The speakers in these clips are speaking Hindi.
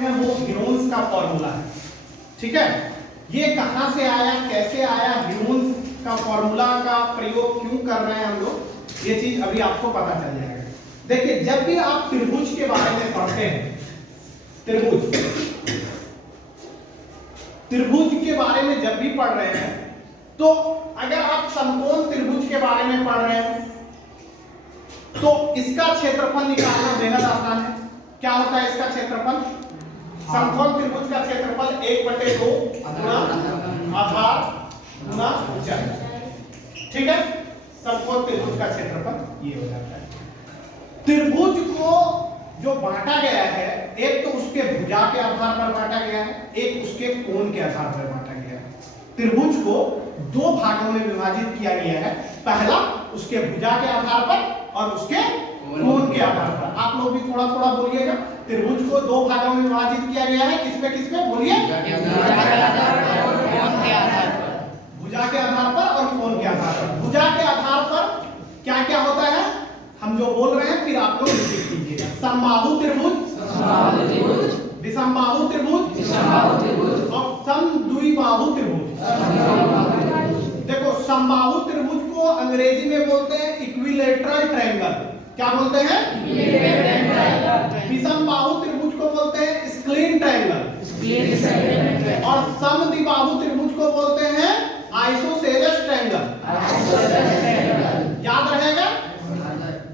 हैं वो ह्यून्स का फॉर्मूला है। ठीक है, ये कहां से आया, कैसे आया, ह्यून्स का फॉर्मूला का प्रयोग क्यों कर रहे हैं हम लोग, ये चीज अभी आपको पता चल जाएगा। देखिए, जब भी आप त्रिभुज के बारे में पढ़ते हैं, त्रिभुज के बारे में जब भी पढ़ रहे हैं, तो अगर आप समकोण त्रिभुज के बारे में पढ़ रहे हैं तो इसका क्षेत्रफल निकालना बेहद आसान है। क्या होता है इसका क्षेत्रफल? समकोण त्रिभुज का क्षेत्रफल 1/2 गुना आधार गुना ऊंचाई। ठीक है, समकोण त्रिभुज का क्षेत्रफल ये हो जाता है। त्रिभुज को जो बांटा गया है, एक तो उसके भुजा के आधार पर बांटा गया है, एक उसके कोण के आधार पर बांटा गया है। त्रिभुज को दो भागों में विभाजित किया गया है, पहला उसके भुजा के आधार पर और उसके कोण के आधार पर। आप लोग भी थोड़ा थोड़ा बोलिएगा। त्रिभुज को दो भागों में विभाजित किया गया है, किसपे बोलिए? भुजा के आधार पर और कोण के आधार पर। भुजा के आधार पर क्या क्या होता है हम जो बोल रहे हैं, फिर आप लोग रिपीट कीजिएगा। समबाहु त्रिभुज, विषमबाहु त्रिभुज और समद्विबाहु त्रिभुज। देखो, समबाहु त्रिभुज को अंग्रेजी में बोलते हैं इक्विलेटरल ट्रायंगल। क्या बोलते हैं? विषमबाहु त्रिभुज को बोलते हैं स्क्लीन ट्रायंगल और समद्विबाहु त्रिभुज को बोलते हैं आइसोसेलेस ट्रायंगल। याद रहेगा?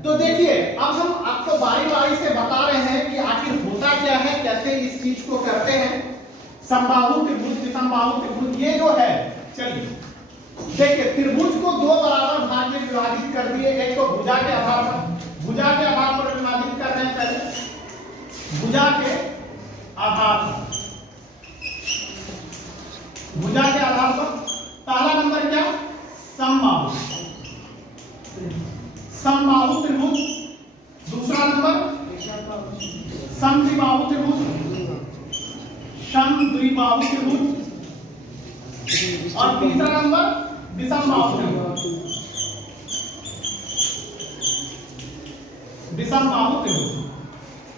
तो देखिए, अब हम आपको बारी बारी से बता रहे हैं कि आखिर होता क्या है, कैसे इस चीज को करते हैं। समबाहु त्रिभुज, विषमबाहु त्रिभुज, ये जो है, चलिए देखिए, त्रिभुज को दो बराबर भाग में विभाजित कर दिए। एक तो भुजा के आधार पर, भुजा के आधार पर विभाजित कर रहे हैं। पहले भुजा के आधार पर, भुजा के आधार पर पहला नंबर क्या? समबाहु, समबाहु त्रिभुज। दूसरा नंबर समद्विबाहु त्रिभुज, समद्विबाहु त्रिभुज और तीसरा नंबर विषमबाहु त्रिभुज, विषमबाहु त्रिभुज।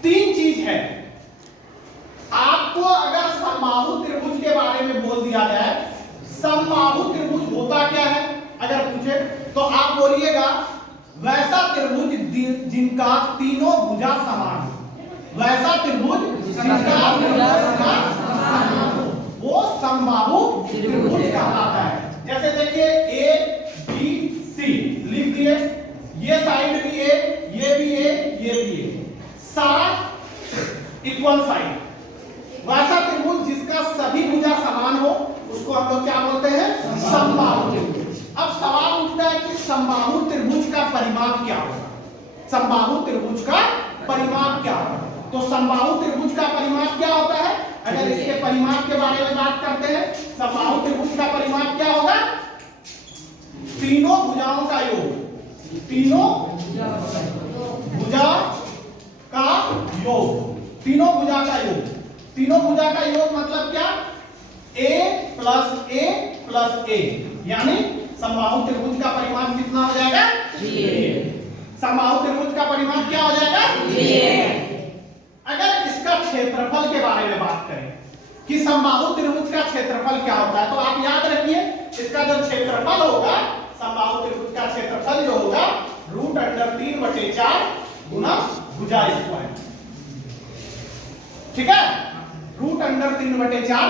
तीन चीज है। आपको अगर समबाहु त्रिभुज के बारे में बोल दिया जाए, समबाहु त्रिभुज होता क्या है अगर पूछे, तो आप बोलिएगा वैसा त्रिभुज जिनका तीनों भुजा समान हो। वैसा त्रिभुज जिनका भुजा समान हो, वो समबाहु त्रिभुज कहलाता है। जैसे देखिए, ए बी सी लिख दिए, ये साइड भी ए, ये भी ए, ये भी ए, सारा इक्वल साइड। वैसा त्रिभुज जिसका सभी भुजा समान हो, उसको हम लोग क्या बोलते हैं? समबाहु त्रिभुज। अब सवाल उठता है कि समबाहु त्रिभुज का परिमाप क्या होगा? समबाहु त्रिभुज का परिमाप क्या होगा? तो समबाहु त्रिभुज का परिमाप क्या होता है? अगर इसके परिमाप के बारे में बात करते हैं, समबाहु त्रिभुज का परिमाप क्या होगा? तीनों भुजाओं का योग, तीनों भुजा का योग, तीनों भुजा का योग। तीनों भुजा का योग मतलब क्या? a प्लस a, यानी समबाहु त्रिभुज का परिमाप कितना हो जाएगा? समबाहु त्रिभुज का परिमाप क्या हो जाएगा? अगर इसका क्षेत्रफल के बारे में बात करें कि समबाहु त्रिभुज का क्षेत्रफल क्या होता है, तो आप याद रखिए, इसका जो क्षेत्रफल होगा, समबाहु त्रिभुज का क्षेत्रफल जो होगा √3/4 गुना भुजा स्क्वायर। ठीक है, √3/4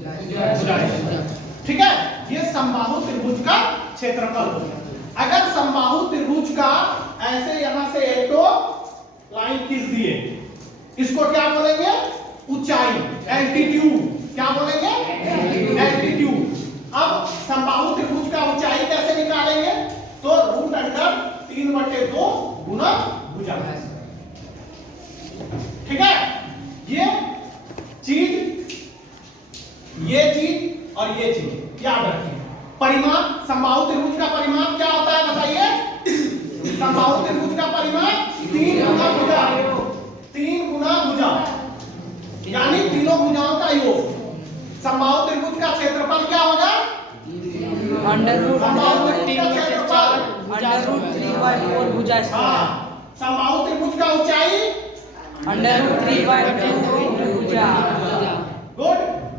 भुजा स्क्वायर। ठीक है, ये समबाहु त्रिभुज का क्षेत्रफल होगा। अगर समबाहु त्रिभुज का ऐसे यहां से एक तो लाइन खींच दिए, इसको क्या बोलेंगे? ऊंचाई, एल्टीट्यूड। क्या बोलेंगे? एल्टीट्यूड। अब समबाहु त्रिभुज का ऊंचाई कैसे निकालेंगे? तो √3/2 गुना भुजा। ठीक है, ये चीज और ये चीज याद रखिए। परिमाप, समबाहु त्रिभुज का परिमाप क्या होता है बताइए? समबाहु त्रिभुज का परिमाप 3 गुना भुजा, 3 गुना भुजा, यानी तीनों भुजाओं का योग। समबाहु त्रिभुज का क्षेत्रफल क्या होगा? √3/4 भुजा स्क्वायर। समबाहु त्रिभुज का ऊंचाई √3/2 गुड।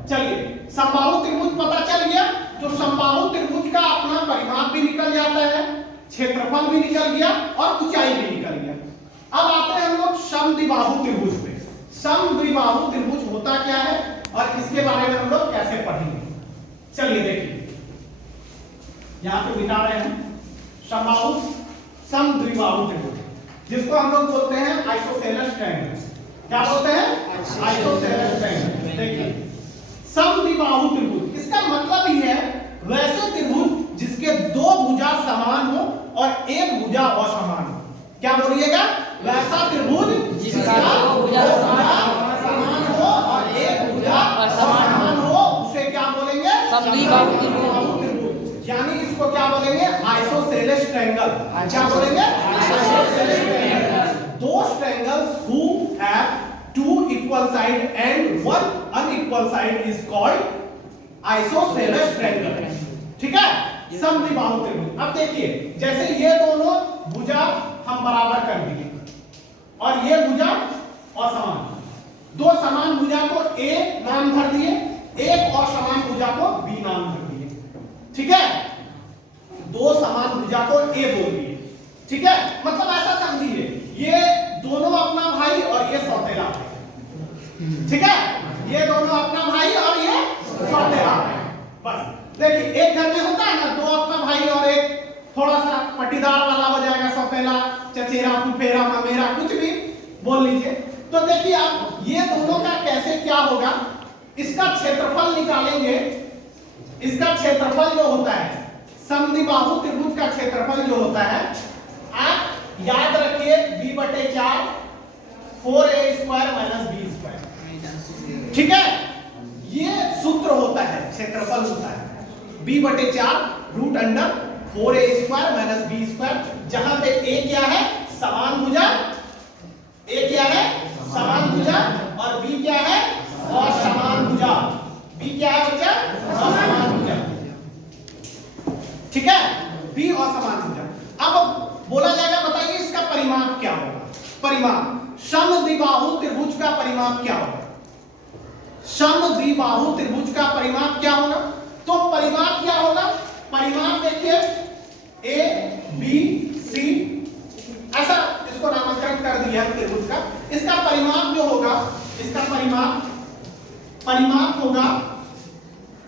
चलिए, समबाहु त्रिभुज पता चल गया। तो समबाहु त्रिभुज का अपना परिमाप भी निकल जाता है, क्षेत्रफल भी निकल गया और ऊंचाई भी निकल गया। अब आते हैं हम लोग समद्विबाहु त्रिभुज पे। समद्विबाहु त्रिभुज होता क्या है और इसके बारे में हम लोग कैसे पढ़ेंगे। चलिए देखिए, यहां पे मिटा रहे हैं समबाहु समद्विबाहु त्रिभुज, जिसको हम लोग बोलते हैं आइसोसेलेस ट्रायंगल। क्या बोलते हैं? Isosceles triangle. देखिए, समद्विबाहु त्रिभुज, इसका मतलब ही है वैसे त्रिभुज जिसके दो भुजा समान हो और एक भुजा असमान हो। क्या बोलिएगा? वैसा त्रिभुज जिसका दो भुजा समान हो और एक भुजा असमान हो, उसे क्या बोलेंगे? समद्विबाहु त्रिभुज। यानी इसको क्या बोलेंगे? Isosceles triangle. क्या बोलेंगे? Isosceles triangle. Those triangles who have two equal sides and one unequal side is called isosceles triangle। ठीक है? समद्विबाहु त्रिभुज। अब देखिए, जैसे ये दोनों भुजा हम बराबर कर दिए और ये भुजा असमान, दो समान भुजा को A नाम धर दिए, एक असमान भुजा को B नाम धर दिए। ठीक है? दो समान भुजा को A बोल दिए। ठीक है? मतलब ऐसा समझिए, ये दोनों अपना भाई और ये सौतेला भाई। ठीक है? ये दोनों अपना भाई और ये सौतेला भाई। बस देखिए, एक घर में होता है ना, दो अपना भाई और एक थोड़ा सा पट्टीदार वाला हो जाएगा, सौतेला, चचेरा, फुफेरा, ममेरा, कुछ भी बोल लीजिए। तो देखिए, अब ये दोनों का कैसे क्या होगा, इसका क्षेत्रफल निकालेंगे। इसका क्षेत्रफल जो होता है, समद्विबाहु त्रिभुज का क्षेत्रफल जो होता है, आप याद रखिए b/4 4a² - b²। ठीक है? ये सूत्र होता है, क्षेत्रफल होता है b/4 √4a² - b², जहां पे a क्या है? समान भुजा। a क्या है? समान भुजा। और b क्या है? असमान भुजा। b क्या है बच्चा? असमान भुजा। ठीक है? b असमान भुजा। अब बोला जाएगा, बताइए इसका परिमाप क्या होगा? परिमाप, समद्विबाहु त्रिभुज का परिमाप क्या होगा? समद्विबाहु त्रिभुज का परिमाप क्या होगा? तो परिमाप क्या होगा? परिमाप देखिए, A B C, ऐसा इसको नामकरण कर दिया है त्रिभुज का। इसका परिमाप जो होगा, इसका परिमाप होगा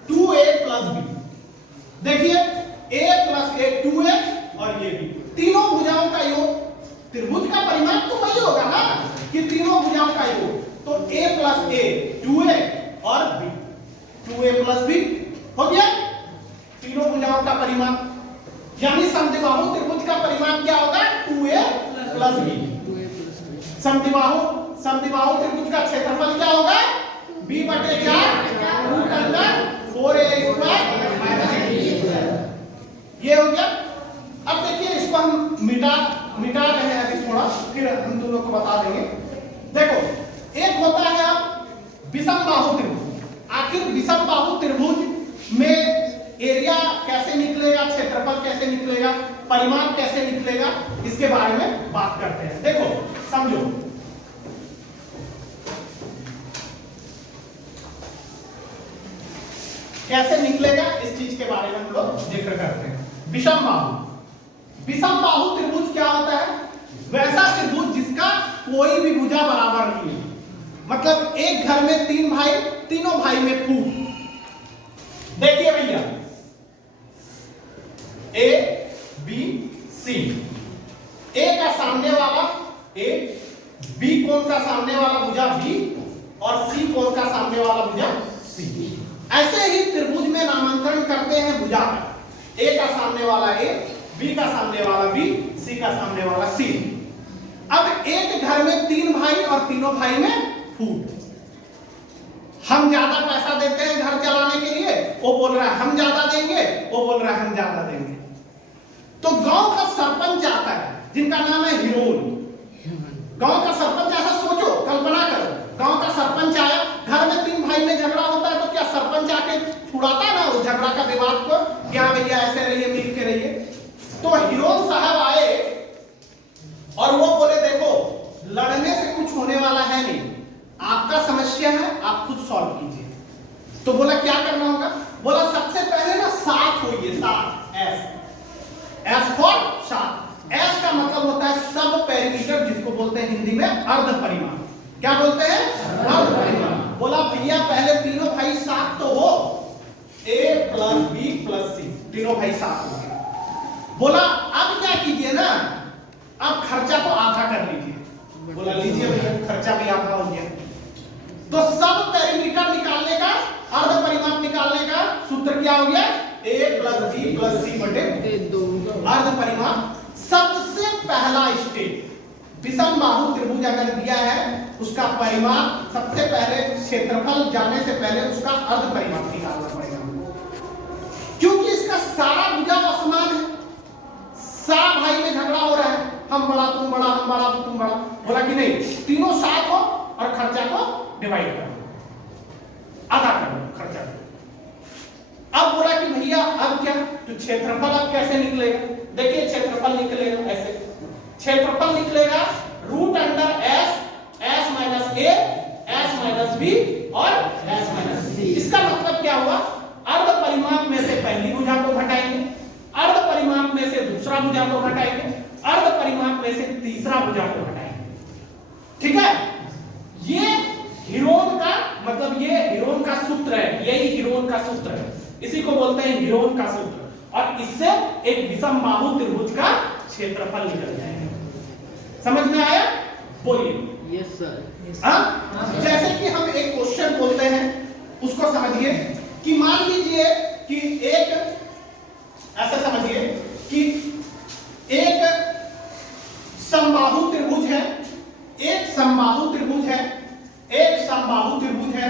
2a + b। देखिए, a + a 2a और ये b, तीनों भुजाओं का योग। त्रिभुज का परिमाप तो वही होगा ना कि तीनों भुजाओं का योग। तो a + a 2a और b 2a + b हो गया तीनों भुजाओं का परिमाप। यानी समद्विबाहु त्रिभुज का परिमाप क्या होगा? 2a + b। समद्विबाहु त्रिभुज का क्षेत्रफल क्या होगा? b/4 √4a² - b²। ये हो गया। अब देखिए, इसको हम मिटा रहे हैं अभी थोड़ा, फिर हम तुम लोग को बता देंगे। देखो, एक होता है अब विषमबाहु त्रिभुज। आखिर विषमबाहु त्रिभुज में एरिया कैसे निकलेगा, क्षेत्रफल कैसे निकलेगा, परिमाप कैसे निकलेगा, इसके बारे में बात करते हैं। देखो, समझो, कैसे निकलेगा इस चीज के बारे में हम लोग जिक्र करते हैं। विषमबाहु त्रिभुज क्या होता है? वैसा त्रिभुज जिसका कोई भी भुजा बराबर नहीं है। मतलब एक घर में तीन भाई, तीनों भाई में फूट। देखिए भैया, A B C, A का सामने वाला A, B कोण का सामने वाला भुजा B और C कोण का सामने वाला भुजा C। ऐसे ही त्रिभुज में नामांकन करते हैं भुजा का। A का सामने वाला A, B का सामने वाला B, C का सामने वाला C। अब एक घर में तीन भाई और तीनों भाई में फूट। हम ज्यादा पैसा देते हैं घर चलाने के लिए, वो बोल रहा है हम ज्यादा देंगे, वो बोल रहा है हम ज्यादा देंगे। तो गांव का सरपंच आता है, जिनका नाम है हिरोल। गांव का सरपंच, ऐसा सोचो, कल्पना करो, गांव का सरपंच आया, घर में तीन भाई में झगड़ा होता है, तो क्या सरपंच आके छुड़ाता है ना उस झगड़ा का विवाद को? क्या भैया ऐसे रहिए, मिल के रहिए। तो हिरोल साहब आए और वो बोले, देखो लड़ने से कुछ होने वाला है नहीं, आपका समस्या क्वेश्चन है, आप खुद सॉल्व कीजिए। तो बोला क्या करना होगा, बोला सबसे पहले ना सात होइए, सात, एस फॉर सात। एस का मतलब होता है सब पैरामीटर, जिसको बोलते हैं हिंदी में अर्ध परिमाण। क्या बोलते हैं? अर्ध परिमाण। बोला भैया पहले तीनों भाई सात तो हो, a प्लस बी प्लस सी, तीनों भाई सात हो गए। बोला अब क्या कीजिए ना, अब खर्चा तो आधा कर लीजिए। बोला लीजिए भैया, खर्चा भी आधा हो गया। तो सब पैरामीटर निकालने का, अर्ध परिमाप निकालने का सूत्र क्या हो गया, a प्लस बी प्लस सी बटे अर्ध परिमाप। सबसे पहला स्टेप, विषम बाहु त्रिभुज अगर दिया है उसका परिमाप, सबसे पहले क्षेत्रफल जाने से पहले उसका अर्ध परिमाप निकालना पड़ेगा, क्योंकि इसका सारा भुजा असमान है। सात भाई में झगड़ा हो रहा है, हम बड़ा तुम बड़ा, हम बड़ा तो तुम बड़ा। बोला कि नहीं, तीनों साथ हो और खर्चा को डिवाइड कर दो, आधा कर दो खर्चा को। अब बोला कि भैया अब क्या, तो क्षेत्रफल अब कैसे निकलेगा? देखिए क्षेत्रफल निकलेगा ऐसे, क्षेत्रफल निकलेगा रूट अंडर एस माइनस ए, एस माइनस बी और एस माइनस सी। इसका मतलब क्या हुआ, अर्ध परिमाप में से पहली भुजा को घटाएंगे, अर्ध परिमाप में से दूसरा भुजा को घटाएंगे, अर्ध परिमाप में से तीसरा भुजा को घटाएंगे। ठीक है, ये हीरोन का मतलब, ये हीरोन का सूत्र है, यही हीरोन का सूत्र है, इसी को बोलते हैं हीरोन का सूत्र। और इससे एक विषम बाहु त्रिभुज का क्षेत्रफल निकल जाएगा। समझ में आया? बोलिए। Yes sir. हाँ, जैसे कि हम एक क्वेश्चन बोलते हैं, उसको समझिए कि मान लीजिए कि एक, ऐसा समझिए कि एक समबाहु त्रिभुज है, एक समबाहु त्रिभुज है, एक समबाहु त्रिभुज है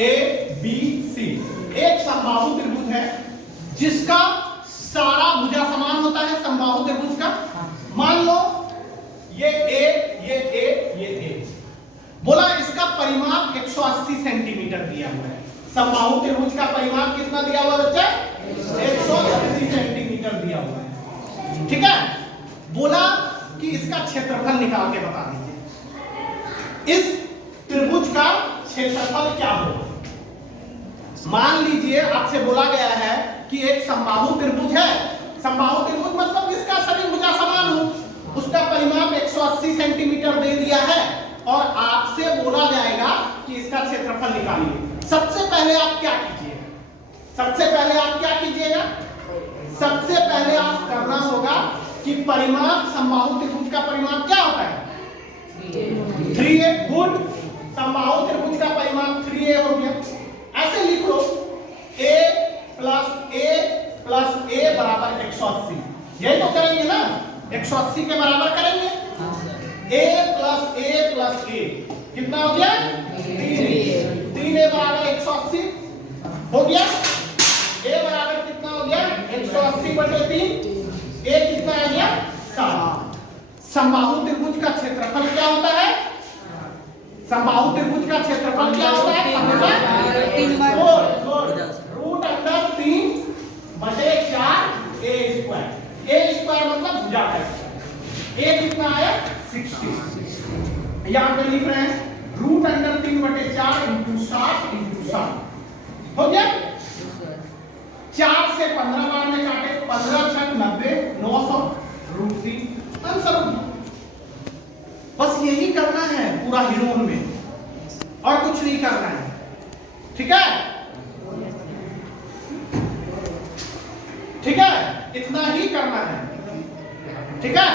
ए बी सी, एक समबाहु त्रिभुज है जिसका सारा भुजा समान होता है समबाहु त्रिभुज का। मान लो ये ए, ये ए, ये ए। बोला इसका परिमाप 180 सेंटीमीटर दिया हुआ है। समबाहु त्रिभुज का परिमाप कितना दिया हुआ है बच्चा? 180 सेंटीमीटर दिया हुआ है। ठीक है, बोला कि इसका क्षेत्रफल निकाल के बता दीजिए, इस त्रिभुज का क्षेत्रफल क्या होगा। मान लीजिए आपसे बोला गया है कि एक समबाहु त्रिभुज है, समबाहु त्रिभुज मतलब जिसका सभी भुजा समान हो, उसका परिमाप 180 सेंटीमीटर दे दिया है और आपसे बोला जाएगा कि इसका क्षेत्रफल निकालिए। सबसे पहले आप क्या कीजिएगा, सबसे पहले आप क्या कीजिएगा, सबसे पहले आप करना होगा कि परिमाप, समबाहु त्रिभुज का परिमाप क्या होता है? 3a। गुड, समबाहु त्रिभुज का परिमाप 3a हो गया। ऐसे लिख लो a प्लस a बराबर 180। यही तो करेंगे ना, 180 के बराबर करेंगे। a प्लस a कितना हो गया? 3a बराबर 180 हो गया। a बराबर कितना हो गया? 180 बटे 3। a कितना आ गया? 7। समबाहु त्रिभुज का क्षेत्रफल क्या होता है? समबाहु त्रिभुज का क्षेत्रफल क्या होता है? रूट अंडर 3 बटे 4 ए स्क्वायर। ए स्क्वायर मतलब भुजा का स्क्वायर। ए कितना आया? 60। यहां पे लिख रहे हैं रूट अंडर 3 बटे 4 इंटू 7 इंटू 7 हो गया। 4 से 15 बार में काटे, 15 छक 90, 900 रूट 3 आंसर। बस यही करना है पूरा हीरोन में, और कुछ नहीं करना है। ठीक है, ठीक है, इतना ही करना है। ठीक है।